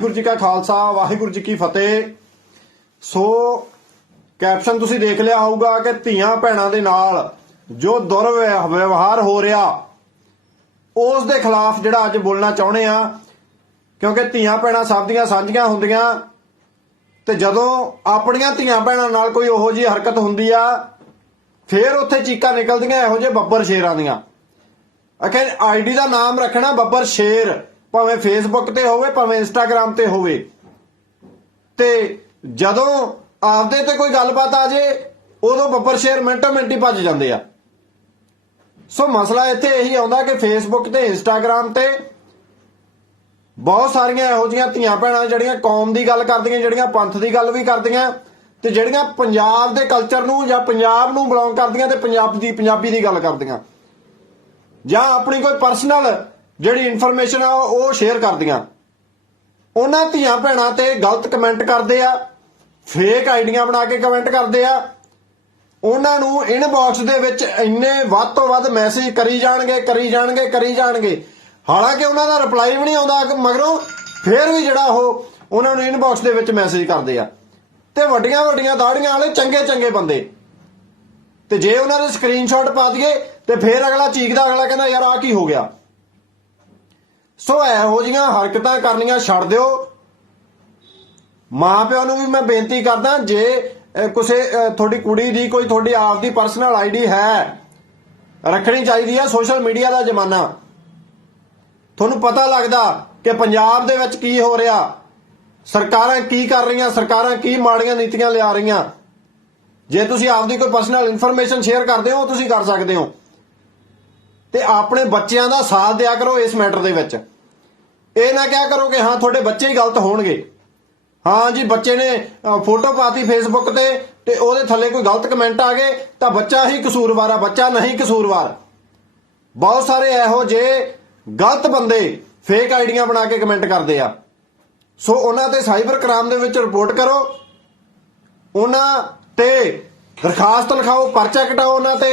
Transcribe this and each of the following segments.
ਵਾਹਿਗੁਰੂ ਜੀ ਕਾ ਖਾਲਸਾ, ਵਾਹਿਗੁਰੂ ਜੀ ਕੀ ਫਤਿਹ। ਸੋ ਕੈਪਸ਼ਨ ਤੁਸੀਂ ਦੇਖ ਲਿਆ ਹੋਊਗਾ ਕਿ ਧੀਆਂ ਭੈਣਾਂ ਦੇ ਨਾਲ ਜੋ ਦੁਰਵਿਵਹਾਰ ਹੋ ਰਿਹਾ, ਉਸ ਦੇ ਖਿਲਾਫ ਜਿਹੜਾ ਅੱਜ ਬੋਲਣਾ ਚਾਹੁੰਦੇ ਆ, ਕਿਉਂਕਿ ਧੀਆਂ ਭੈਣਾਂ ਸਭ ਦੀਆਂ ਸਾਂਝੀਆਂ ਹੁੰਦੀਆਂ, ਤੇ ਜਦੋਂ ਆਪਣੀਆਂ ਧੀਆਂ ਭੈਣਾਂ ਨਾਲ ਕੋਈ ਉਹੋ ਜਿਹੀ ਹਰਕਤ ਹੁੰਦੀ ਆ, ਫੇਰ ਉੱਥੇ ਚੀਕਾਂ ਨਿਕਲਦੀਆਂ ਇਹੋ ਜਿਹੇ ਬੱਬਰ ਸ਼ੇਰਾਂ ਦੀਆਂ। ਅਖੇ ਆਈਡੀ ਦਾ ਨਾਮ ਰੱਖਣਾ ਬੱਬਰ ਸ਼ੇਰ। ਭਾਵੇਂ ਫੇਸਬੁੱਕ ਤੇ ਹੋਵੇ, ਭਾਵੇਂ ਇੰਸਟਾਗ੍ਰam ਤੇ ਹੋਵੇ। ਤੇ ਜਦੋਂ ਆਪਦੇ ਤੇ ਕੋਈ ਗੱਲਬਾਤ ਆ ਜੇ, ਉਦੋਂ ਬੱਬਰ ਸ਼ੇਰ ਮਿੰਟੋ ਮਿੰਟੀ ਭੱਜ ਜਾਂਦੇ ਆ। ਸੋ ਮਸਲਾ ਇੱਥੇ ਇਹੀ ਆਉਂਦਾ ਕਿ ਫੇਸਬੁੱਕ ਤੇ ਇੰਸਟਾਗ੍ਰam ਤੇ ਬਹੁਤ ਸਾਰੀਆਂ ਇਹੋ ਜਿਹੀਆਂ ਧੀਆਂ ਭੈਣਾਂ ਜਿਹੜੀਆਂ ਕੌਮ ਦੀ ਗੱਲ ਕਰਦੀਆਂ, ਜਿਹੜੀਆਂ ਪੰਥ ਦੀ ਗੱਲ ਵੀ ਕਰਦੀਆਂ, ਤੇ ਜਿਹੜੀਆਂ ਪੰਜਾਬ ਦੇ ਕਲਚਰ ਨੂੰ ਜਾਂ ਪੰਜਾਬ ਨੂੰ ਬਿਲੋਂਗ ਕਰਦੀਆਂ ਤੇ ਪੰਜਾਬ ਦੀ ਪੰਜਾਬੀ ਦੀ ਗੱਲ ਕਰਦੀਆਂ। ਜਾਂ ਆਪਣੀ ਕੋਈ ਪਰਸਨਲ ਜਿਹੜੀ ਇਨਫੋਰਮੇਸ਼ਨ ਆ, ਉਹ ਸ਼ੇਅਰ ਕਰਦੀਆਂ। ਉਹਨਾਂ ਧੀਆਂ ਭੈਣਾਂ ਤੇ ਗਲਤ ਕਮੈਂਟ ਕਰਦੇ ਆ ਫੇਕ ਆਈਡੀਆਂ ਬਣਾ ਕੇ ਕਮੈਂਟ ਕਰਦੇ ਆ। ਉਹਨਾਂ ਨੂੰ ਇਨਬਾਕਸ ਦੇ ਵਿੱਚ ਇੰਨੇ ਵੱਧ ਤੋਂ ਵੱਧ ਮੈਸੇਜ ਕਰੀ ਜਾਣਗੇ ਕਰੀ ਜਾਣਗੇ ਕਰੀ ਜਾਣਗੇ। ਹਾਲਾਂਕਿ ਉਹਨਾਂ ਦਾ ਰਿਪਲਾਈ ਵੀ ਨਹੀਂ ਆਉਂਦਾ, ਮਗਰੋਂ ਫੇਰ ਵੀ ਜਿਹੜਾ ਉਹ, ਉਹਨਾਂ ਨੂੰ ਇਨਬਾਕਸ ਦੇ ਵਿੱਚ ਮੈਸੇਜ ਕਰਦੇ ਆ। ਤੇ ਵੱਡੀਆਂ ਵੱਡੀਆਂ ਦਾੜੀਆਂ ਵਾਲੇ ਚੰਗੇ ਚੰਗੇ ਬੰਦੇ। ਤੇ ਜੇ ਉਹਨਾਂ ਦੇ ਸਕਰੀਨਸ਼ਾਟ ਪਾ ਦਈਏ, ਤੇ ਫੇਰ ਅਗਲਾ ਚੀਕਦਾ ਅਗਲਾ ਕਹਿੰਦਾ, ਯਾਰ ਆ ਕੀ ਹੋ ਗਿਆ? ਸੋ ਇਹੋ ਜੀਆਂ ਹਰਕਤਾਂ ਕਰਨੀਆਂ ਛੱਡ ਦਿਓ। ਮਾਪਿਆਂ ਨੂੰ ਵੀ ਮੈਂ ਬੇਨਤੀ ਕਰਦਾ, ਜੇ ਕਿਸੇ ਤੁਹਾਡੀ ਕੁੜੀ ਦੀ ਕੋਈ ਤੁਹਾਡੀ ਆਪ ਦੀ ਪਰਸਨਲ ਆਈਡੀ ਹੈ, ਰੱਖਣੀ ਚਾਹੀਦੀ ਹੈ ਸੋਸ਼ਲ ਮੀਡੀਆ ਦਾ ਜ਼ਮਾਨਾ। ਤੁਹਾਨੂੰ ਪਤਾ ਲੱਗਦਾ ਕਿ ਪੰਜਾਬ ਦੇ ਵਿੱਚ ਕੀ ਹੋ ਰਿਹਾ। ਸਰਕਾਰਾਂ ਕੀ ਕਰ ਰਹੀਆਂ, ਸਰਕਾਰਾਂ ਕੀ ਮਾੜੀਆਂ ਨੀਤੀਆਂ ਲਿਆ ਰਹੀਆਂ। ਜੇ ਤੁਸੀਂ ਆਪਦੀ ਕੋਈ ਪਰਸਨਲ ਇਨਫੋਰਮੇਸ਼ਨ ਸ਼ੇਅਰ ਕਰਦੇ ਹੋ ਤੁਸੀਂ ਕਰ ਸਕਦੇ ਹੋ। ਤੇ ਆਪਣੇ ਬੱਚਿਆਂ ਦਾ ਸਾਥ ਦਿਆ ਕਰੋ ਇਸ ਮੈਟਰ ਦੇ ਵਿੱਚ। ਇਹ ਨਾ ਕਿਹਾ ਕਰੋ ਕਿ ਹਾਂ ਤੁਹਾਡੇ ਬੱਚੇ ਹੀ ਗਲਤ ਹੋਣਗੇ। ਹਾਂ ਜੀ ਬੱਚੇ ਨੇ ਅ, ਫੋਟੋ ਪਾਤੀ ਫੇਸਬੁੱਕ ਤੇ ਤੇ ਉਹਦੇ ਥੱਲੇ ਕੋਈ ਗਲਤ ਕਮੈਂਟ ਆ ਗਏ ਤਾਂ ਬੱਚਾ ਹੀ ਕਸੂਰਵਾਰ ਆ ਬੱਚਾ ਨਹੀਂ ਕਸੂਰਵਾਰ। ਬਹੁਤ ਸਾਰੇ ਇਹੋ ਜਿਹੇ ਗਲਤ ਬੰਦੇ ਫੇਕ ਆਈਡੀਆਂ ਬਣਾ ਕੇ ਕਮੈਂਟ ਕਰਦੇ ਆ। ਸੋ ਉਹਨਾਂ ਤੇ ਸਾਈਬਰ ਕ੍ਰਾਈਮ ਦੇ ਵਿੱਚ ਰਿਪੋਰਟ ਕਰੋ। ਉਹਨਾਂ ਤੇ ਦਰਖਾਸਤ ਲਿਖਾਓ ਪਰਚਾ ਕਟਾਓ ਉਹਨਾਂ ਤੇ।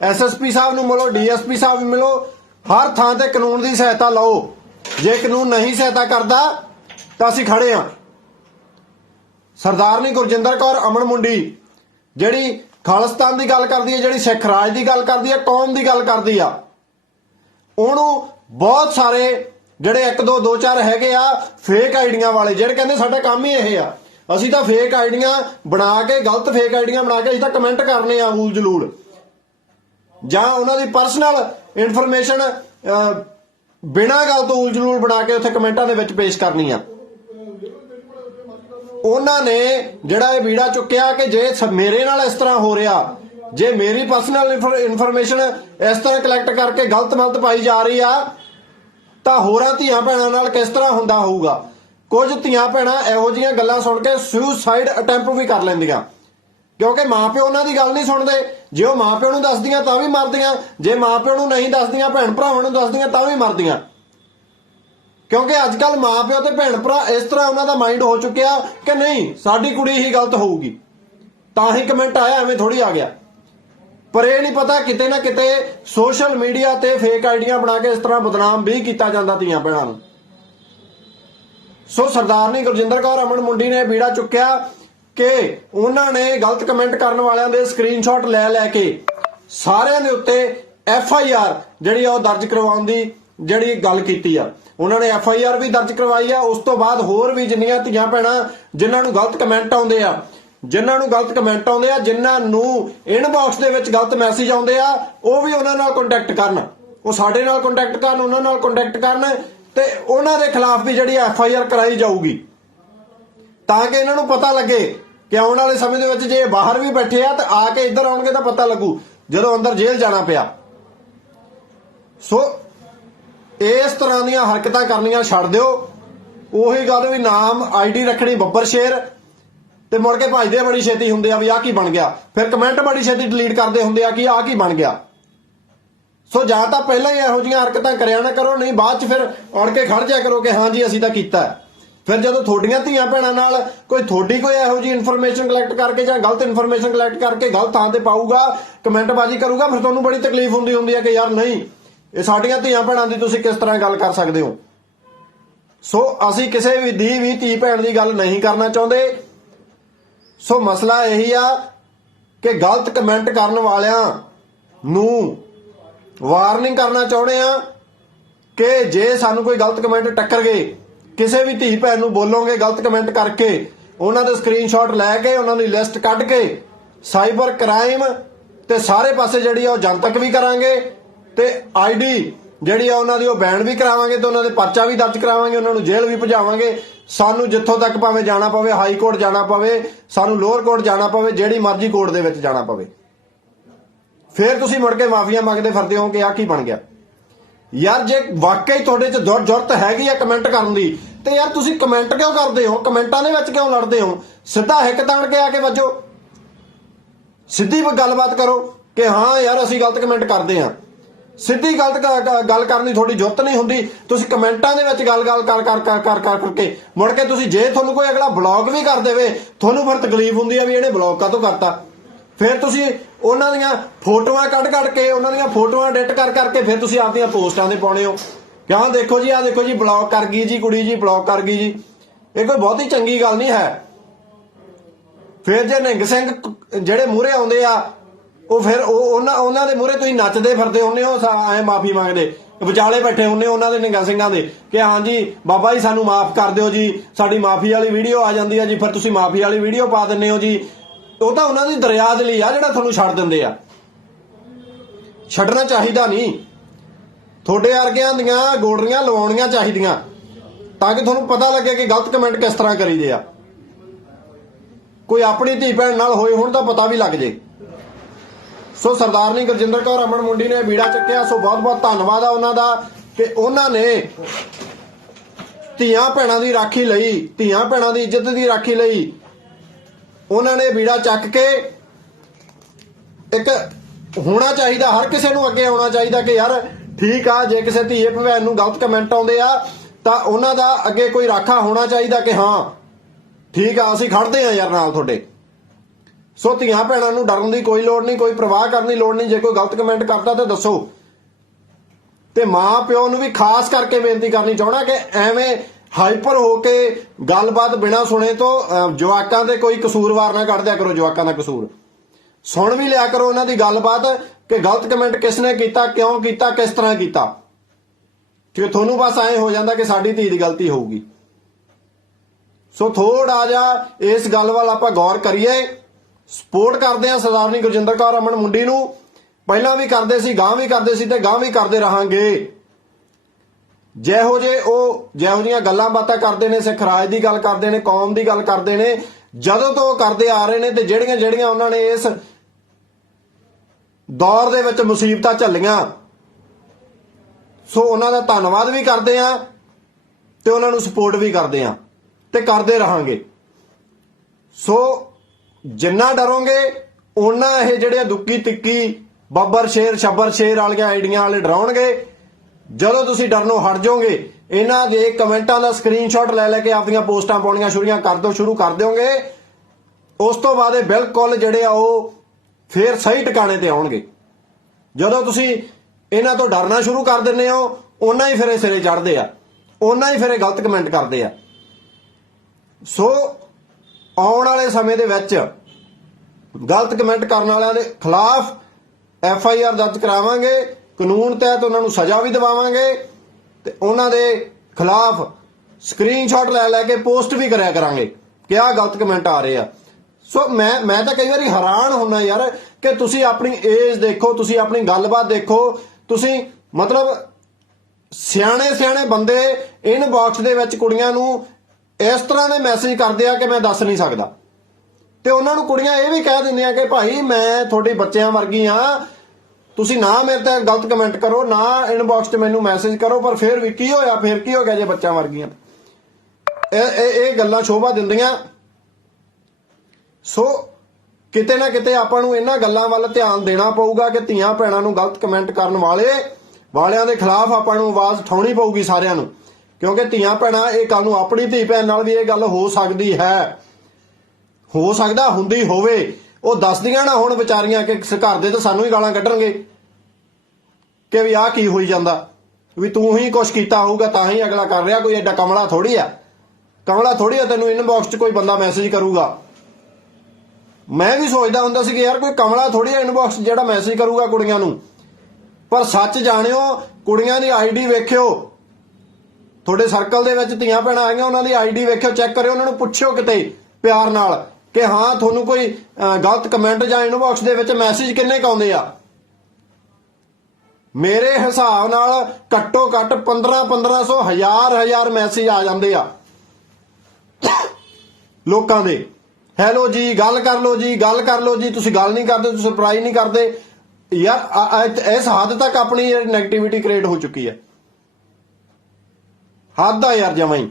ਐਸਐਸਪੀ ਸਾਹਿਬ ਨੂੰ ਮਿਲੋ ਡੀਐਸਪੀ ਸਾਹਿਬ ਨੂੰ ਮਿਲੋ। ਹਰ ਥਾਂ ਤੇ ਕਾਨੂੰਨ ਦੀ ਸਹਾਇਤਾ ਲਓ। ਜੇ ਕਾਨੂੰਨ ਨਹੀਂ ਸਹਾਇਤਾ ਕਰਦਾ, ਤਾਂ ਅਸੀਂ ਖੜੇ ਹਾਂ। ਸਰਦਾਰਨੀ ਗੁਰਜਿੰਦਰ ਕੌਰ ਅਮਨ ਮੁੰਡੀ, ਜਿਹੜੀ ਖਾਲਿਸਤਾਨ ਦੀ ਗੱਲ ਕਰਦੀ ਹੈ, ਜਿਹੜੀ ਸਿੱਖ ਰਾਜ ਦੀ ਗੱਲ ਕਰਦੀ ਹੈ, ਕੌਮ ਦੀ ਗੱਲ ਕਰਦੀ ਆ, ਉਹਨੂੰ ਬਹੁਤ ਸਾਰੇ ਜਿਹੜੇ ਇੱਕ, ਦੋ ਦੋ, ਚਾਰ ਹੈਗੇ ਆ ਫੇਕ ਆਈਡੀਆਂ ਵਾਲੇ, ਜਿਹੜੇ ਕਹਿੰਦੇ ਸਾਡਾ ਕੰਮ ਹੀ ਇਹ ਆ। ਅਸੀਂ ਤਾਂ ਫੇਕ ਆਈਡੀਆਂ ਬਣਾ ਕੇ, ਗਲਤ ਫੇਕ ਆਈਡੀਆਂ ਬਣਾ ਕੇ ਅਸੀਂ ਤਾਂ ਕਮੈਂਟ ਕਰਨੇ ਆ ਊਲ ਜਲੂਲ ਜਾਂ ਉਹਨਾਂ ਦੀ ਪਰਸਨਲ ਇਨਫੋਰਮੇਸ਼ਨ ਬਿਨਾਂ ਗੱਲ ਤੋਂ ਊਲ ਬਣਾ ਕੇ ਉੱਥੇ ਕਮੈਂਟਾਂ ਦੇ ਵਿੱਚ ਪੇਸ਼ ਕਰਨੀ ਉਹਨਾਂ ਨੇ ਜਿਹੜਾ ਇਹ ਵੀੜਾ ਚੁੱਕਿਆ ਕਿ ਜੇ ਮੇਰੇ ਨਾਲ ਇਸ ਤਰ੍ਹਾਂ ਹੋ ਰਿਹਾ, ਜੇ ਮੇਰੀ ਪਰਸਨਲ ਇਨਫੋਰਮੇਸ਼ਨ ਇਸ ਤਰ੍ਹਾਂ ਕਲੈਕਟ ਕਰਕੇ ਗਲਤ ਮਲਤ ਪਾਈ ਜਾ ਰਹੀ ਆ, ਤਾਂ ਹੋਰਾਂ ਧੀਆਂ ਭੈਣਾਂ ਨਾਲ ਕਿਸ ਤਰ੍ਹਾਂ ਹੁੰਦਾ ਹੋਊਗਾ? ਕੁਝ ਧੀਆਂ ਭੈਣਾਂ ਇਹੋ ਜਿਹੀਆਂ ਗੱਲਾਂ ਸੁਣ ਕੇ ਸੁਸਾਈਡ ਅਟੈਂਪਟ ਵੀ ਕਰ ਲੈਂਦੀਆਂ। ਕਿਉਂਕਿ ਮਾਪਿਓ ਉਹਨਾਂ ਦੀ ਗੱਲ ਨਹੀਂ ਸੁਣਦੇ। ਜੇ ਉਹ ਮਾਪਿਓ ਨੂੰ ਦੱਸਦੀਆਂ ਤਾਂ ਵੀ ਮਰਦੀਆਂ, ਜੇ ਮਾਪਿਓ ਨੂੰ ਨਹੀਂ ਦੱਸਦੀਆਂ, ਭੈਣ ਭਰਾਵਾਂ ਨੂੰ ਦੱਸਦੀਆਂ ਤਾਂ ਵੀ ਮਰਦੀਆਂ। ਕਿਉਂਕਿ ਅੱਜ ਕੱਲ ਮਾਪਿਓ ਤੇ ਭੈਣ ਭਰਾ ਇਸ ਤਰ੍ਹਾਂ ਉਹਨਾਂ ਦਾ ਮਾਈਂਡ ਹੋ ਚੁੱਕਿਆ ਕਿ ਨਹੀਂ, ਸਾਡੀ ਕੁੜੀ ਹੀ ਗਲਤ ਹੋਊਗੀ। ਤਾਂ ਹੀ ਕਮੈਂਟ ਆਇਆ, ਐਵੇਂ ਥੋੜੀ ਆ ਗਿਆ। ਪਰ ਇਹ ਨਹੀਂ ਪਤਾ ਕਿਤੇ ਨਾ ਕਿਤੇ ਸੋਸ਼ਲ ਮੀਡੀਆ ਤੇ ਫੇਕ ਆਈਡੀਆਂ ਬਣਾ ਕੇ ਇਸ ਤਰ੍ਹਾਂ ਬਦਨਾਮ ਵੀ ਕੀਤਾ ਜਾਂਦਾ ਧੀਆਂ ਭੈਣਾਂ ਨੂੰ। ਸੋ ਸਰਦਾਰਨੀ ਗੁਰਜਿੰਦਰ ਕੌਰ, ਅਮਨ ਮੁੰਡੀ ਨੇ ਬੀੜਾ ਚੁੱਕਿਆ। ਕਿ ਉਹਨਾਂ ਨੇ ਗਲਤ ਕਮੈਂਟ ਕਰਨ ਵਾਲਿਆਂ ਦੇ ਸਕਰੀਨਸ਼ਾਟ ਲੈ ਲੈ ਕੇ ਸਾਰਿਆਂ ਦੇ ਉੱਤੇ ਐਫ ਆਈ ਆਰ ਜਿਹੜੀ ਆ ਉਹ ਦਰਜ ਕਰਵਾਉਣ ਦੀ ਜਿਹੜੀ ਗੱਲ ਕੀਤੀ ਆ। ਉਹਨਾਂ ਨੇ ਐਫ ਆਈ ਆਰ ਵੀ ਦਰਜ ਕਰਵਾਈ ਆ, ਉਸ ਤੋਂ ਬਾਅਦ ਹੋਰ ਵੀ ਜਿੰਨੀਆਂ ਧੀਆਂ ਭੈਣਾਂ ਜਿਨ੍ਹਾਂ ਨੂੰ ਗਲਤ ਕਮੈਂਟ ਆਉਂਦੇ ਆ, ਜਿਨ੍ਹਾਂ ਨੂੰ ਗਲਤ ਕਮੈਂਟ ਆਉਂਦੇ ਆ, ਜਿਨ੍ਹਾਂ ਨੂੰ ਇਨਬਾਕਸ ਦੇ ਵਿੱਚ ਗਲਤ ਮੈਸੇਜ ਆਉਂਦੇ ਆ, ਉਹ ਵੀ ਉਹਨਾਂ ਨਾਲ ਕੰਟੈਕਟ ਕਰਨ। ਉਹ ਸਾਡੇ ਨਾਲ ਕੰਟੈਕਟ ਕਰਨ, ਉਹਨਾਂ ਨਾਲ ਕੰਟੈਕਟ ਕਰਨ ਤੇ ਉਹਨਾਂ ਦੇ ਖਿਲਾਫ ਵੀ ਜਿਹੜੀ ਐਫ ਆਈ ਆਰ ਕਰਾਈ ਜਾਊਗੀ। ਤਾਂ ਕਿ ਇਹਨਾਂ ਨੂੰ ਪਤਾ ਲੱਗੇ ਕਿ ਆਉਣ ਵਾਲੇ ਸਮੇਂ ਦੇ ਵਿੱਚ ਜੇ ਬਾਹਰ ਵੀ ਬੈਠੇ ਆ ਤਾਂ ਆ ਕੇ ਇੱਧਰ ਆਉਣਗੇ ਤਾਂ ਪਤਾ ਲੱਗੂ, ਜਦੋਂ ਅੰਦਰ ਜੇਲ੍ਹ ਜਾਣਾ ਪਿਆ। ਸੋ ਇਸ ਤਰ੍ਹਾਂ ਦੀਆਂ ਹਰਕਤਾਂ ਕਰਨੀਆਂ ਛੱਡ ਦਿਓ। ਉਹੀ ਗੱਲ ਵੀ ਨਾਮ, ਆਈਡੀ ਰੱਖਣੀ, ਬੱਬਰ ਸ਼ੇਰ। ਤੇ ਮੁੜ ਕੇ ਭਜਦੇ ਬੜੀ ਛੇਤੀ ਹੁੰਦੇ ਆ ਵੀ ਆ ਕੀ ਬਣ ਗਿਆ। ਫਿਰ ਕਮੈਂਟ ਬੜੀ ਛੇਤੀ ਡਿਲੀਟ ਕਰਦੇ ਹੁੰਦੇ ਆ ਕਿ ਆ ਕੀ ਬਣ ਗਿਆ। ਸੋ ਜਾਂ ਤਾਂ ਪਹਿਲਾਂ ਹੀ ਇਹੋ ਜਿਹੀਆਂ ਹਰਕਤਾਂ ਕਰਿਆ ਨਾ ਕਰੋ, ਨਹੀਂ ਬਾਅਦ ਚ ਫਿਰ ਅੜ ਕੇ ਖੜ ਜਾ ਕਰੋ ਕਿ ਹਾਂ ਜੀ, ਅਸੀਂ ਤਾਂ ਕੀਤਾ। ਫਿਰ ਜਦੋਂ ਤੁਹਾਡੀਆਂ ਧੀਆਂ ਭੈਣਾਂ ਨਾਲ ਕੋਈ ਤੁਹਾਡੀ ਕੋਈ ਇਹੋ ਜਿਹੀ ਇਨਫੋਰਮੇਸ਼ਨ ਕਲੈਕਟ ਕਰਕੇ ਜਾਂ ਗਲਤ ਇਨਫੋਰਮੇਸ਼ਨ ਕਲੈਕਟ ਕਰਕੇ ਗਲਤ ਥਾਂ ਤੇ ਪਾਊਗਾ ਕਮੈਂਟ ਬਾਜੀ ਕਰੂਗਾ, ਫਿਰ ਤੁਹਾਨੂੰ ਬੜੀ ਤਕਲੀਫ ਹੁੰਦੀ ਹੁੰਦੀ ਹੈ ਕਿ ਯਾਰ ਨਹੀਂ, ਇਹ ਸਾਡੀਆਂ ਧੀਆਂ ਭੈਣਾਂ ਦੀ ਤੁਸੀਂ ਕਿਸ ਤਰ੍ਹਾਂ ਗੱਲ ਕਰ ਸਕਦੇ ਹੋ? ਸੋ ਅਸੀਂ ਕਿਸੇ ਵੀ ਦੀ ਵੀ ਧੀ ਭੈਣ ਦੀ ਗੱਲ ਨਹੀਂ ਕਰਨਾ ਚਾਹੁੰਦੇ। ਸੋ ਮਸਲਾ ਇਹੀ ਆ ਕਿ ਗਲਤ ਕਮੈਂਟ ਕਰਨ ਵਾਲਿਆਂ ਨੂੰ ਵਾਰਨਿੰਗ ਕਰਨਾ ਚਾਹੁੰਦੇ ਆ ਕਿ ਜੇ ਸਾਨੂੰ ਕੋਈ ਗਲਤ ਕਮੈਂਟ ਟੱਕਰ ਗਏ ਕਿਸੇ ਵੀ ਧੀ ਭੈਣ ਨੂੰ ਬੋਲੋਗੇ ਗਲਤ ਕਮੈਂਟ ਕਰਕੇ, ਉਹਨਾਂ ਦੇ ਸਕਰੀਨਸ਼ਾਟ ਲੈ ਕੇ, ਉਹਨਾਂ ਦੀ ਲਿਸਟ ਕੱਢ ਕੇ ਸਾਈਬਰ ਕ੍ਰਾਈਮ ਤੇ ਸਾਰੇ ਪਾਸੇ ਜਿਹੜੀ ਆ ਉਹ ਜਨਤਕ ਵੀ ਕਰਾਂਗੇ ਤੇ ਆਈਡੀ ਜਿਹੜੀ ਆ ਉਹਨਾਂ ਦੀ ਉਹ ਬੈਨ ਵੀ ਕਰਾਵਾਂਗੇ ਤੇ ਉਹਨਾਂ ਦੇ ਪਰਚਾ ਵੀ ਦਰਜ ਕਰਾਵਾਂਗੇ, ਉਹਨਾਂ ਨੂੰ ਜੇਲ੍ਹ ਵੀ ਭਜਾਵਾਂਗੇ। ਸਾਨੂੰ ਜਿੱਥੋਂ ਤੱਕ ਭਾਵੇਂ ਜਾਣਾ ਪਵੇ ਹਾਈ ਕੋਰਟ ਜਾਣਾ ਪਵੇ, ਸਾਨੂੰ ਲੋਅਰ ਕੋਰਟ ਜਾਣਾ ਪਵੇ, ਜਿਹੜੀ ਮਰਜ਼ੀ ਕੋਰਟ ਦੇ ਵਿੱਚ ਜਾਣਾ ਪਵੇ। ਫਿਰ ਤੁਸੀਂ ਮੁੜ ਕੇ ਮਾਫੀਆਂ ਮੰਗਦੇ ਫਿਰਦੇ ਹੋ ਕਿ ਆ ਕੀ ਬਣ ਗਿਆ? ਯਾਰ, ਜੇ ਵਾਕਈ ਤੁਹਾਡੇ 'ਚ ਜ਼ਰੂਰਤ ਹੈਗੀ ਆ ਕਮੈਂਟ ਕਰਨ ਦੀ, ਤੇ ਯਾਰ ਤੁਸੀਂ ਕਮੈਂਟ ਕਿਉਂ ਕਰਦੇ ਹੋ? ਕਮੈਂਟਾਂ ਦੇ ਵਿੱਚ ਕਿਉਂ ਲੜਦੇ ਹੋ? ਸਿੱਧਾ ਹਿੱਕ ਤਾਣ ਕੇ ਆ ਕੇ ਵੱਜੋ। ਸਿੱਧੀ ਗੱਲਬਾਤ ਕਰੋ ਕਿ ਹਾਂ ਯਾਰ, ਅਸੀਂ ਗਲਤ ਕਮੈਂਟ ਕਰਦੇ ਹਾਂ। ਸਿੱਧੀ ਗਲਤ ਗੱਲ ਕਰਨ ਦੀ ਤੁਹਾਡੀ ਜ਼ਰੂਰਤ ਨਹੀਂ ਹੁੰਦੀ। ਤੁਸੀਂ ਕਮੈਂਟਾਂ ਦੇ ਵਿੱਚ ਗੱਲ-ਗੱਲ ਕਰ ਕਰ ਕਰ ਕਰ ਕਰ ਕਰਕੇ ਮੁੜ ਕੇ ਤੁਸੀਂ ਜੇ ਤੁਹਾਨੂੰ ਕੋਈ ਅਗਲਾ ਬਲੌਗ ਵੀ ਕਰ ਦੇਵੇ, ਤੁਹਾਨੂੰ ਫਿਰ ਤਕਲੀਫ ਹੁੰਦੀ ਆ ਵੀ ਇਹਨੇ ਬਲੌਗ ਕਾਹਤੋਂ ਕਰਤਾ? ਫਿਰ ਤੁਸੀਂ ਉਹਨਾਂ ਦੀਆਂ ਫੋਟੋਆਂ ਕੱਢ ਕੱਢ ਕੇ, ਉਹਨਾਂ ਦੀਆਂ ਫੋਟੋਆਂ ਐਡਿਟ ਕਰ ਕਰਕੇ ਫਿਰ ਤੁਸੀਂ ਆਪਦੀਆਂ ਪੋਸਟਾਂ ਦੇ ਪਾਉਣੇ ਹੋ। ਕਿਉਂ? ਦੇਖੋ ਜੀ ਆ ਦੇਖੋ ਜੀ ਬਲੌਗ ਕਰ ਗਈ ਜੀ ਕੁੜੀ ਜੀ ਬਲੌਗ ਕਰ ਗਈ ਜੀ। ਇਹ ਕੋਈ ਬਹੁਤੀ ਚੰਗੀ ਗੱਲ ਨਹੀਂ ਹੈ। ਫਿਰ ਜੇ ਨਿੰਗ ਸਿੰਘ ਜਿਹੜੇ ਮੂਹਰੇ ਆਉਂਦੇ ਆ, ਉਹ ਫਿਰ ਉਹ ਉਹਨਾਂ ਉਹਨਾਂ ਦੇ ਮੂਹਰੇ ਤੁਸੀਂ ਨੱਚਦੇ ਫਿਰਦੇ ਹੁੰਨੇ ਹੋ ਐ ਮਾਫੀ ਮੰਗਦੇ। ਵਿਚਾਲੇ ਬੈਠੇ ਹੁੰਨੇ ਉਹਨਾਂ ਦੇ ਨਿੰਗਾ ਸਿੰਘਾਂ ਦੇ ਕਿ ਹਾਂਜੀ ਬਾਬਾ ਜੀ ਸਾਨੂੰ ਮਾਫ ਕਰ ਦਿਓ ਜੀ, ਸਾਡੀ ਮਾਫੀ ਵਾਲੀ ਵੀਡੀਓ ਆ ਜਾਂਦੀ ਆ ਜੀ, ਫਿਰ ਤੁਸੀਂ ਮਾਫੀ ਵਾਲੀ ਵੀਡੀਓ ਪਾ ਦਿੰਨੇ ਹੋ ਜੀ। ਉਹ ਤਾਂ ਉਹਨਾਂ ਦੀ ਦਰਿਆ ਦੇ ਲਈ ਆ ਜਿਹੜਾ ਤੁਹਾਨੂੰ ਛੱਡ ਦਿੰਦੇ ਆ। ਛੱਡਣਾ ਚਾਹੀਦਾ ਨਹੀਂ। ਤੁਹਾਡੇ ਵਰਗਿਆਂ ਦੀਆਂ ਗੋੜੀਆਂ ਲਵਾਉਣੀਆਂ ਚਾਹੀਦੀਆਂ। ਤਾਂ ਕਿ ਤੁਹਾਨੂੰ ਪਤਾ ਲੱਗੇ ਕਿ ਗਲਤ ਕਮੈਂਟ ਕਿਸ ਤਰ੍ਹਾਂ ਕਰੀਦੇ ਆ। ਕੋਈ ਆਪਣੀ ਧੀ ਭੈਣ ਨਾਲ ਹੋਏ ਹੁਣ ਤਾਂ ਪਤਾ ਵੀ ਲੱਗ ਜੇ। ਸੋ ਸਰਦਾਰਨੀ ਗੁਰਜਿੰਦਰ ਕੌਰ, ਅਮਨ ਮੁੰਡੀ ਨੇ ਬੀੜਾ ਚੱਕਿਆ। ਸੋ ਬਹੁਤ ਬਹੁਤ ਧੰਨਵਾਦ ਆ ਉਹਨਾਂ ਦਾ ਕਿ ਉਹਨਾਂ ਨੇ ਧੀਆਂ ਭੈਣਾਂ ਦੀ ਰਾਖੀ ਲਈ, ਧੀਆਂ ਭੈਣਾਂ ਦੀ ਇੱਜ਼ਤ ਦੀ ਰਾਖੀ ਲਈ ਉਹਨਾਂ ਨੇ ਬੀੜਾ ਚੱਕ ਕੇ ਇੱਕ ਹੋਣਾ ਚਾਹੀਦਾ, ਹਰ ਕਿਸੇ ਨੂੰ ਅੱਗੇ ਆਉਣਾ ਚਾਹੀਦਾ ਕਿ ਯਾਰ ਠੀਕ ਆ, ਜੇ ਕਿਸੇ ਧੀਏ ਭਵੈਣ ਨੂੰ ਗਲਤ ਕਮੈਂਟ ਆਉਂਦੇ ਆ, ਤਾਂ ਉਹਨਾਂ ਦਾ ਅੱਗੇ ਕੋਈ ਰਾਖਾ ਹੋਣਾ ਚਾਹੀਦਾ ਕਿ ਹਾਂ, ਠੀਕ ਆ, ਅਸੀਂ ਖੜਦੇ ਆ ਯਾਰ ਨਾਲ ਤੁਹਾਡੇ। ਸੋ ਧੀਆਂ ਭੈਣਾਂ ਨੂੰ ਡਰਨ ਦੀ ਕੋਈ ਲੋੜ ਨਹੀਂ, ਕੋਈ ਪ੍ਰਵਾਹ ਕਰਨ ਦੀ ਲੋੜ ਨਹੀਂ, ਜੇ ਕੋਈ ਗਲਤ ਕਮੈਂਟ ਕਰਦਾ ਤਾਂ ਦੱਸੋ। ਤੇ ਮਾਂ ਪਿਓ ਨੂੰ ਵੀ ਖਾਸ ਕਰਕੇ ਬੇਨਤੀ ਕਰਨੀ ਚਾਹਣਾ ਕਿ ਐਵੇਂ ਹਾਈਪਰ ਹੋ ਕੇ ਗੱਲਬਾਤ ਬਿਨਾ ਸੁਣੇ ਤੋਂ ਜਵਾਕਾਂ ਦੇ ਕੋਈ ਕਸੂਰਵਾਰ ਨਾ ਕੱਢ ਦਿਆ ਕਰੋ, ਜਵਾਕਾਂ ਦਾ ਕਸੂਰ। ਸੁਣ ਵੀ ਲਿਆ ਕਰੋ ਉਹਨਾਂ ਦੀ ਗੱਲਬਾਤ ਕਿ ਗਲਤ ਕਮੈਂਟ ਕਿਸ ਨੇ ਕੀਤਾ, ਕਿਉਂ ਕੀਤਾ, ਕਿਸ ਤਰ੍ਹਾਂ ਕੀਤਾ। ਕਿ ਤੁਹਾਨੂੰ ਬਸ ਐਂ ਹੋ ਜਾਂਦਾ ਕਿ ਸਾਡੀ ਧੀ ਦੀ ਗਲਤੀ ਹੋਊਗੀ। ਸੋ ਥੋੜਾ ਜਿਹਾ ਇਸ ਗੱਲ ਵੱਲ ਆਪਾਂ ਗੌਰ ਕਰੀਏ। ਸਪੋਰਟ ਕਰਦੇ ਆ ਸਰਦਾਰਨੀ ਗੁਰਜਿੰਦਰ ਕੌਰ ਅਮਨ ਮੁੰਡੀ ਨੂੰ। ਪਹਿਲਾਂ ਵੀ ਕਰਦੇ ਸੀ ਗਾਂ ਵੀ ਕਰਦੇ ਸੀ ਤੇ ਗਾਂ ਵੀ ਕਰਦੇ ਰਹਾਂਗੇ। ਜਿਹੋ ਜੇ ਉਹ ਜਿਹੋ ਜੀਆਂ ਗੱਲਾਂ ਬਾਤਾਂ ਕਰਦੇ ਨੇ, ਸਿੱਖ ਰਾਜ ਦੀ ਗੱਲ ਕਰਦੇ ਨੇ, ਕੌਮ ਦੀ ਗੱਲ ਕਰਦੇ ਨੇ, ਜਦੋਂ ਤੋਂ ਉਹ ਕਰਦੇ ਆ ਰਹੇ ਨੇ ਤੇ ਜਿਹੜੀਆਂ ਜਿਹੜੀਆਂ ਉਹਨਾਂ ਨੇ ਇਸ ਦੌਰ ਦੇ ਵਿੱਚ ਮੁਸੀਬਤਾਂ ਝੱਲੀਆਂ, ਸੋ ਉਹਨਾਂ ਦਾ ਧੰਨਵਾਦ ਵੀ ਕਰਦੇ ਆ ਤੇ ਉਹਨਾਂ ਨੂੰ ਸਪੋਰਟ ਵੀ ਕਰਦੇ ਆ ਤੇ ਕਰਦੇ ਰਹਾਂਗੇ। ਸੋ ਜਿੰਨਾ ਡਰੋਗੇ ਉਹਨਾਂ ਇਹ ਜਿਹੜੇ ਦੁੱਕੀ ਤਿੱਕੀ, ਬੱਬਰ ਸ਼ੇਰ ਸ਼ੱਬਰ ਸ਼ੇਰ ਵਾਲੀਆਂ ਆਈਡੀਆਂ ਵਾਲੇ ਡਰਾਉਣਗੇ। ਜਦੋਂ ਤੁਸੀਂ ਡਰਨੋਂ ਹਟ ਜਾਓਗੇ, ਇਹਨਾਂ ਦੇ ਕਮੈਂਟਾਂ ਦਾ ਸਕਰੀਨਸ਼ਾਟ ਲੈ ਲੈ ਕੇ ਆਪਣੀਆਂ ਪੋਸਟਾਂ ਪਾਉਣੀਆਂ ਸ਼ੁਰੂਆਂ ਕਰ ਦਿਓ ਸ਼ੁਰੂ ਕਰ ਦਿਓਗੇ। ਉਸ ਤੋਂ ਬਾਅਦ ਇਹ ਬਿਲਕੁਲ ਜਿਹੜੇ ਆ ਉਹ ਫੇਰ ਸਹੀ ਟਿਕਾਣੇ ਤੇ ਆਉਣਗੇ। ਜਦੋਂ ਤੁਸੀਂ ਇਹਨਾਂ ਤੋਂ ਡਰਨਾ ਸ਼ੁਰੂ ਕਰ ਦਿੰਦੇ ਹੋ ਉਹਨਾਂ ਹੀ ਫਿਰ ਇਹ ਸਿਰੇ ਚੜਦੇ ਆ। ਉਹਨਾਂ ਹੀ ਫਿਰ ਇਹ ਗਲਤ ਕਮੈਂਟ ਕਰਦੇ ਆ। ਸੋ, ਆਉਣ ਵਾਲੇ ਸਮੇਂ ਦੇ ਵਿੱਚ ਗਲਤ ਕਮੈਂਟ ਕਰਨ ਵਾਲਿਆਂ ਦੇ ਖਿਲਾਫ ਐਫ ਆਈ ਆਰ ਦਰਜ ਕਰਾਵਾਂਗੇ। ਕਾਨੂੰਨ ਤਹਿਤ ਉਹਨਾਂ ਨੂੰ ਸਜ਼ਾ ਵੀ ਦਿਵਾਵਾਂਗੇ ਤੇ ਉਹਨਾਂ ਦੇ ਖਿਲਾਫ ਸਕਰੀਨਸ਼ਾਟ ਲੈ ਲੈ ਕੇ ਪੋਸਟ ਵੀ ਕਰਿਆ ਕਰਾਂਗੇ। ਕਿ ਆਹ ਗਲਤ ਕਮੈਂਟ ਆ ਰਹੇ ਆ। ਸੋ ਮੈਂ ਮੈਂ ਤਾਂ ਕਈ ਵਾਰੀ ਹੈਰਾਨ ਹੁੰਦਾ ਯਾਰ ਕਿ ਤੁਸੀਂ ਆਪਣੀ ਏਜ ਦੇਖੋ, ਤੁਸੀਂ ਆਪਣੀ ਗੱਲਬਾਤ ਦੇਖੋ, ਤੁਸੀਂ ਮਤਲਬ ਸਿਆਣੇ ਸਿਆਣੇ ਬੰਦੇ ਇਨਬਾਕਸ ਦੇ ਵਿੱਚ ਕੁੜੀਆਂ ਨੂੰ ਇਸ ਤਰ੍ਹਾਂ ਦੇ ਮੈਸੇਜ ਕਰਦੇ ਆ ਕਿ ਮੈਂ ਦੱਸ ਨਹੀਂ ਸਕਦਾ। ਤੇ ਉਹਨਾਂ ਨੂੰ ਕੁੜੀਆਂ ਇਹ ਵੀ ਕਹਿ ਦਿੰਦੀਆਂ ਕਿ ਭਾਈ ਮੈਂ ਤੁਹਾਡੇ ਬੱਚਿਆਂ ਵਰਗੀ ਆ ਤੁਸੀਂ ਨਾ ਮੇਰੇ ਤੇ ਗਲਤ ਕਮੈਂਟ ਕਰੋ, ਨਾ ਇਨਬਾਕਸ ਤੇ ਮੈਨੂੰ ਮੈਸੇਜ ਕਰੋ, ਪਰ ਫਿਰ ਵੀ ਕੀ ਹੋਇਆ, ਫਿਰ ਕੀ ਹੋ ਗਿਆ ਜੇ ਬੱਚਿਆਂ ਵਰਗੀਆਂ? ਇਹ ਇਹ ਇਹ ਗੱਲਾਂ ਸ਼ੋਭਾ ਦਿੰਦੀਆਂ। ਸੋ ਕਿਤੇ ਨਾ ਕਿਤੇ ਆਪਾਂ ਨੂੰ ਇਹਨਾਂ ਗੱਲਾਂ ਵੱਲ ਧਿਆਨ ਦੇਣਾ ਪਊਗਾ ਕਿ ਧੀਆਂ ਭੈਣਾਂ ਨੂੰ ਗਲਤ ਕਮੈਂਟ ਕਰਨ ਵਾਲੇ, ਵਾਲਿਆਂ ਦੇ ਖਿਲਾਫ ਆਪਾਂ ਨੂੰ ਆਵਾਜ਼ ਉਠਾਉਣੀ ਪਊਗੀ ਸਾਰਿਆਂ ਨੂੰ। ਕਿਉਂਕਿ ਧੀਆਂ ਭੈਣਾਂ, ਇਹ ਕੱਲ ਨੂੰ ਆਪਣੀ ਧੀ ਭੈਣ ਨਾਲ ਵੀ ਇਹ ਗੱਲ ਹੋ ਸਕਦੀ ਹੈ। ਹੋ ਸਕਦਾ ਹੁੰਦੀ ਹੋਵੇ। ਉਹ ਦੱਸਦੀਆਂ ਨਾ ਹੁਣ ਵਿਚਾਰੀਆਂ ਕਿ ਘਰ ਦੇ ਤਾਂ ਸਾਨੂੰ ਹੀ ਗਾਲਾਂ ਕੱਢਣਗੇ ਕਿ ਵੀ ਆਹ ਕੀ ਹੋਈ ਜਾਂਦਾ। ਵੀ ਤੂੰ ਹੀ ਕੁਛ ਕੀਤਾ ਹੋਊਗਾ ਤਾਂ ਹੀ ਅਗਲਾ ਕਰ ਰਿਹਾ, ਕੋਈ ਐਡਾ ਕਮਲਾ ਥੋੜੀ ਆ। ਕਮਲਾ ਥੋੜੀ ਆ, ਤੈਨੂੰ ਇਨਬਾਕਸ 'ਚ ਕੋਈ ਬੰਦਾ ਮੈਸੇਜ ਕਰੂਗਾ। ਮੈਂ ਵੀ ਸੋਚਦਾ ਹੁੰਦਾ ਸੀ ਕਿ ਯਾਰ ਕੋਈ ਕਮਲਾ ਥੋੜੀ ਆ ਇਨਬਾਕਸ ਜਿਹੜਾ ਮੈਸੇਜ ਕਰੂਗਾ ਕੁੜੀਆਂ ਨੂੰ। ਪਰ ਸੱਚ ਜਾਣਿਓ, ਕੁੜੀਆਂ ਦੀ ਆਈਡੀ ਵੇਖਿਓ। ਤੁਹਾਡੇ ਸਰਕਲ ਦੇ ਵਿੱਚ ਧੀਆਂ ਭੈਣਾਂ ਆਈਆਂ, ਉਹਨਾਂ ਦੀ ਆਈਡੀ ਵੇਖਿਓ, ਚੈੱਕ ਕਰਿਓ, ਉਹਨਾਂ ਨੂੰ ਪੁੱਛਿਓ ਕਿਤੇ ਪਿਆਰ ਨਾਲ। ਕਿ ਹਾਂ, ਤੁਹਾਨੂੰ ਕੋਈ ਗਲਤ ਕਮੈਂਟ ਜਾਂ ਇਨਬਾਕਸ ਦੇ ਵਿੱਚ ਮੈਸੇਜ ਕਿੰਨੇ ਕੁ ਆਉਂਦੇ ਆ? ਮੇਰੇ ਹਿਸਾਬ ਨਾਲ ਘੱਟੋ ਘੱਟ 15 1500 ਹਜ਼ਾਰ ਹਜ਼ਾਰ ਮੈਸੇਜ ਆ ਜਾਂਦੇ ਆ। ਲੋਕਾਂ ਦੇ। ਹੈਲੋ ਜੀ, ਗੱਲ ਕਰ ਲਓ ਜੀ, ਗੱਲ ਕਰ ਲਓ ਜੀ। ਤੁਸੀਂ ਗੱਲ ਨਹੀਂ ਕਰਦੇ, ਤੁਸੀਂ ਰਿਪਲਾਈ ਨਹੀਂ ਕਰਦੇ। ਯਾਰ ਇਸ ਹੱਦ ਤੱਕ ਆਪਣੀ ਨੈਗੇਟਿਵਿਟੀ ਕ੍ਰੀਏਟ ਹੋ ਚੁੱਕੀ ਹੈ। ਹੱਦ ਆ ਯਾਰ ਜਮਾਂ ਹੀ।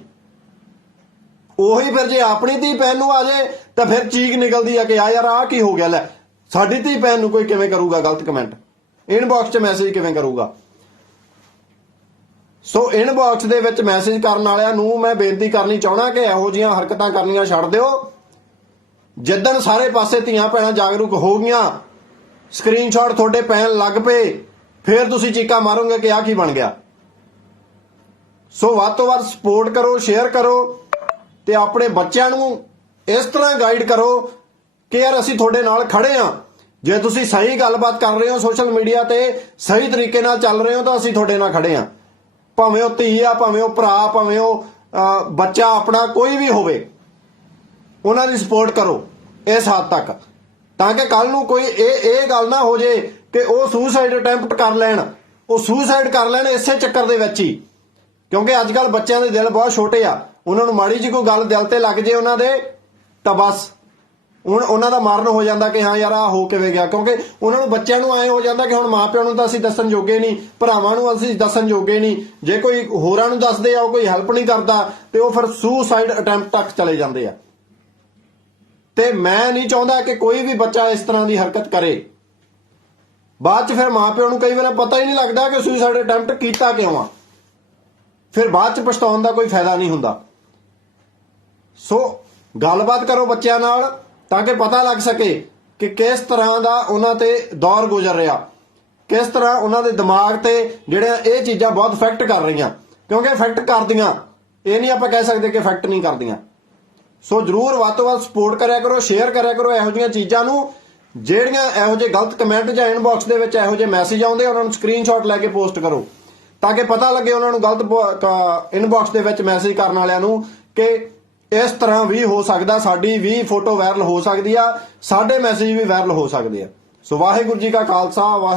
ਉਹੀ ਫਿਰ ਜੇ ਆਪਣੀ ਧੀ ਭੈਣ ਨੂੰ ਆ ਜਾਏ ਤਾਂ ਫਿਰ ਚੀਕ ਨਿਕਲਦੀ ਆ ਕਿ ਆ ਯਾਰ, ਆ ਕੀ ਹੋ ਗਿਆ, ਲੈ। ਸਾਡੀ ਧੀ ਭੈਣ ਨੂੰ ਕੋਈ ਕਿਵੇਂ ਕਰੂਗਾ ਗਲਤ ਕਮੈਂਟ ਇਨਬਾਕਸ 'ਚ ਮੈਸੇਜ ਕਿਵੇਂ ਕਰੂਗਾ? ਸੋ ਇਨਬਾਕਸ ਦੇ ਵਿੱਚ ਮੈਸੇਜ ਕਰਨ ਵਾਲਿਆਂ ਨੂੰ ਮੈਂ ਬੇਨਤੀ ਕਰਨੀ ਚਾਹਣਾ ਕਿ ਇਹੋ ਜੀਆਂ ਹਰਕਤਾਂ ਕਰਨੀਆਂ ਛੱਡ ਦਿਓ। ਜਿੱਦਣ ਸਾਰੇ ਪਾਸੇ ਧੀਆਂ ਭੈਣਾਂ ਜਾਗਰੂਕ ਹੋ ਗਈਆਂ ਸਕਰੀਨਸ਼ਾਟ ਤੁਹਾਡੇ ਪੈਣ ਲੱਗ ਪਏ, ਫਿਰ ਤੁਸੀਂ ਚੀਕਾ ਮਾਰੋਗੇ ਕਿ ਆ ਕੀ ਬਣ ਗਿਆ। ਸੋ ਵੱਧ ਤੋਂ ਵੱਧ ਸਪੋਰਟ ਕਰੋ ਸ਼ੇਅਰ ਕਰੋ। ਤੇ ਆਪਣੇ ਬੱਚਿਆਂ ਨੂੰ ਇਸ ਤਰ੍ਹਾਂ ਗਾਈਡ ਕਰੋ ਕਿ ਯਾਰ ਅਸੀਂ ਤੁਹਾਡੇ ਨਾਲ ਖੜੇ ਆ ਜੇ ਤੁਸੀਂ ਸਹੀ ਗੱਲਬਾਤ ਕਰ ਰਹੇ ਹੋ ਸੋਸ਼ਲ ਮੀਡੀਆ ਤੇ, ਸਹੀ ਤਰੀਕੇ ਨਾਲ ਚੱਲ ਰਹੇ ਹੋ ਤਾਂ ਅਸੀਂ ਤੁਹਾਡੇ ਨਾਲ ਖੜੇ ਆ ਭਾਵੇਂ ਉਹ ਧੀ ਆ, ਭਾਵੇਂ ਉਹ ਭਰਾ, ਭਾਵੇਂ ਉਹ ਬੱਚਾ ਆਪਣਾ ਕੋਈ ਵੀ ਹੋਵੇ, ਉਹਨਾਂ ਦੀ ਸਪੋਰਟ ਕਰੋ ਇਸ ਹੱਦ ਤੱਕ। ਤਾਂ ਕਿ ਕੱਲ ਨੂੰ ਕੋਈ ਇਹ ਇਹ ਗੱਲ ਨਾ ਹੋ ਜੇ ਕਿ ਉਹ ਸੁਸਾਈਡ ਅਟੈਂਪਟ ਕਰ ਲੈਣ। ਉਹ ਸੁਸਾਈਡ ਕਰ ਲੈਣ ਇਸੇ ਚੱਕਰ ਦੇ ਵਿੱਚ ਹੀ। ਕਿਉਂਕਿ ਅੱਜ ਕੱਲ ਬੱਚਿਆਂ ਦੇ ਦਿਲ ਬਹੁਤ ਛੋਟੇ ਆ। ਉਹਨਾਂ ਨੂੰ ਮਾੜੀ ਜੀ ਕੋਈ ਗੱਲ ਦਿਲ ਤੇ ਲੱਗ ਜੇ ਉਹਨਾਂ ਦੇ, ਤਾਂ ਬਸ। ਹੁਣ ਉਹਨਾਂ ਦਾ ਮਰਨ ਹੋ ਜਾਂਦਾ ਕਿ ਹਾਂ ਯਾਰ ਆ ਹੋ ਕਿਵੇਂ ਗਿਆ? ਕਿਉਂਕਿ ਉਹਨਾਂ ਨੂੰ ਬੱਚਿਆਂ ਨੂੰ ਐ ਹੋ ਜਾਂਦਾ ਕਿ ਹੁਣ ਮਾਪਿਆਂ ਨੂੰ ਤਾਂ ਅਸੀਂ ਦੱਸਣ ਜੋਗੇ ਨਹੀਂ, ਭਰਾਵਾਂ ਨੂੰ ਅਸੀਂ ਦੱਸਣ ਜੋਗੇ ਨਹੀਂ। ਜੇ ਕੋਈ ਹੋਰਾਂ ਨੂੰ ਦੱਸਦੇ ਆ, ਉਹ ਕੋਈ ਹੈਲਪ ਨਹੀਂ ਕਰਦਾ, ਤੇ ਉਹ ਫਿਰ ਸੁਸਾਈਡ ਅਟੈਂਪਟ ਤੱਕ ਚਲੇ ਜਾਂਦੇ ਆ। ਤੇ ਮੈਂ ਨਹੀਂ ਚਾਹੁੰਦਾ ਕਿ ਕੋਈ ਵੀ ਬੱਚਾ ਇਸ ਤਰ੍ਹਾਂ ਦੀ ਹਰਕਤ ਕਰੇ। ਬਾਅਦ ਚ ਫਿਰ ਮਾਪਿਆਂ ਨੂੰ ਕਈ ਵਾਰ ਪਤਾ ਹੀ ਨਹੀਂ ਲੱਗਦਾ ਕਿ ਸੁਸਾਈਡ ਅਟੈਂਪਟ ਕੀਤਾ ਕਿਉਂ ਆ। ਫਿਰ ਬਾਅਦ ਚ ਪਛਤਾਉਣ ਦਾ ਕੋਈ ਫਾਇਦਾ ਨਹੀਂ ਹੁੰਦਾ। ਸੋ ਗੱਲਬਾਤ ਕਰੋ ਬੱਚਿਆਂ ਨਾਲ ਤਾਂ ਕਿ ਪਤਾ ਲੱਗ ਸਕੇ ਕਿ ਕਿਸ ਤਰ੍ਹਾਂ ਦਾ ਉਹਨਾਂ ਤੇ ਦੌਰ ਗੁਜ਼ਰ ਰਿਹਾ। ਕਿਸ ਤਰ੍ਹਾਂ ਉਹਨਾਂ ਦੇ ਦਿਮਾਗ ਤੇ ਜਿਹੜੇ ਇਹ ਚੀਜ਼ਾਂ ਬਹੁਤ ਇਫੈਕਟ ਕਰ ਰਹੀਆਂ। ਕਿਉਂਕਿ ਇਫੈਕਟ ਕਰਦੀਆਂ। ਇਹ ਨਹੀਂ ਆਪਾਂ ਕਹਿ ਸਕਦੇ ਕਿ ਇਫੈਕਟ ਨਹੀਂ ਕਰਦੀਆਂ। ਸੋ ਜਰੂਰ ਵੱਧ ਤੋਂ ਵੱਧ ਸਪੋਰਟ ਕਰਿਆ ਕਰੋ ਸ਼ੇਅਰ ਕਰਿਆ ਕਰੋ ਇਹੋ ਜਿਹੀਆਂ ਚੀਜ਼ਾਂ ਨੂੰ। ਜਿਹੜੀਆਂ ਇਹੋ ਜਿਹੇ ਗਲਤ ਕਮੈਂਟ ਜਾਂ ਇਨਬਾਕਸ ਦੇ ਵਿੱਚ ਇਹੋ ਜਿਹੇ ਮੈਸੇਜ ਆਉਂਦੇ ਉਹਨਾਂ ਨੂੰ ਸਕਰੀਨਸ਼ਾਟ ਲੈ ਕੇ ਪੋਸਟ ਕਰੋ। ਤਾਂ ਕਿ ਪਤਾ ਲੱਗੇ ਉਹਨਾਂ ਨੂੰ ਗਲਤ ਇਨਬਾਕਸ ਦੇ ਵਿੱਚ ਮੈਸੇਜ ਕਰਨ ਵਾਲਿਆਂ ਨੂੰ ਕਿ ਇਸ ਤਰ੍ਹਾਂ ਵੀ ਹੋ ਸਕਦਾ, ਸਾਡੀ ਵੀ ਫੋਟੋ ਵਾਇਰਲ ਹੋ ਸਕਦੀ ਆ, ਸਾਡੇ ਮੈਸੇਜ ਵੀ ਵਾਇਰਲ ਹੋ ਸਕਦੇ ਆ। ਸੋ ਵਾਹਿਗੁਰੂ ਜੀ ਕਾ ਖਾਲਸਾ ਵਾਹਿਗੁਰੂ